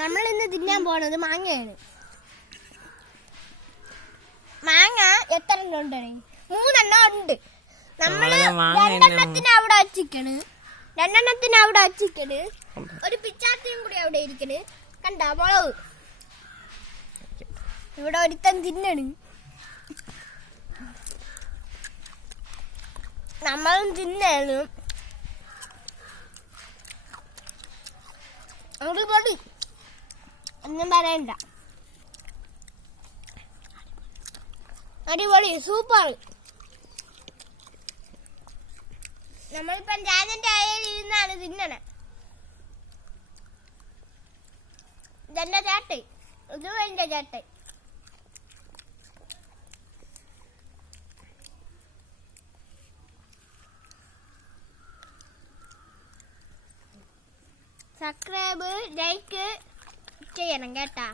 നമ്മൾ ഇന്ന് തിന്നാൻ പോണത് മാങ്ങയാണ്. മാങ്ങ എത്ര ഉണ്ട്? 3 എണ്ണം ഉണ്ട്. നമ്മള് രണ്ടെണ്ണത്തിന് അവിടെ വച്ചിക്കണ്. ഒരു പിച്ചാത്തിയും കൂടി അവിടെ ഇരിക്കണ്. കണ്ട മുളക് ഇവിടെ ഒരുത്തൻ തിന്നണ്. നമ്മളും തിന്നു. അടിപൊളി, ഒന്നും പറയണ്ട. അടിപൊളി, സൂപ്പർ. നമ്മളിപ്പം രാജന്റെ അയലിരുന്നാണ് തിന്നണേ. ഇതെന്റെ ചേട്ടൻ, ഇതും എന്റെ ചേട്ടൻ. സബ്സ്ക്രൈബ്, ലൈക്ക് ചെയ്യണം കേട്ടാ.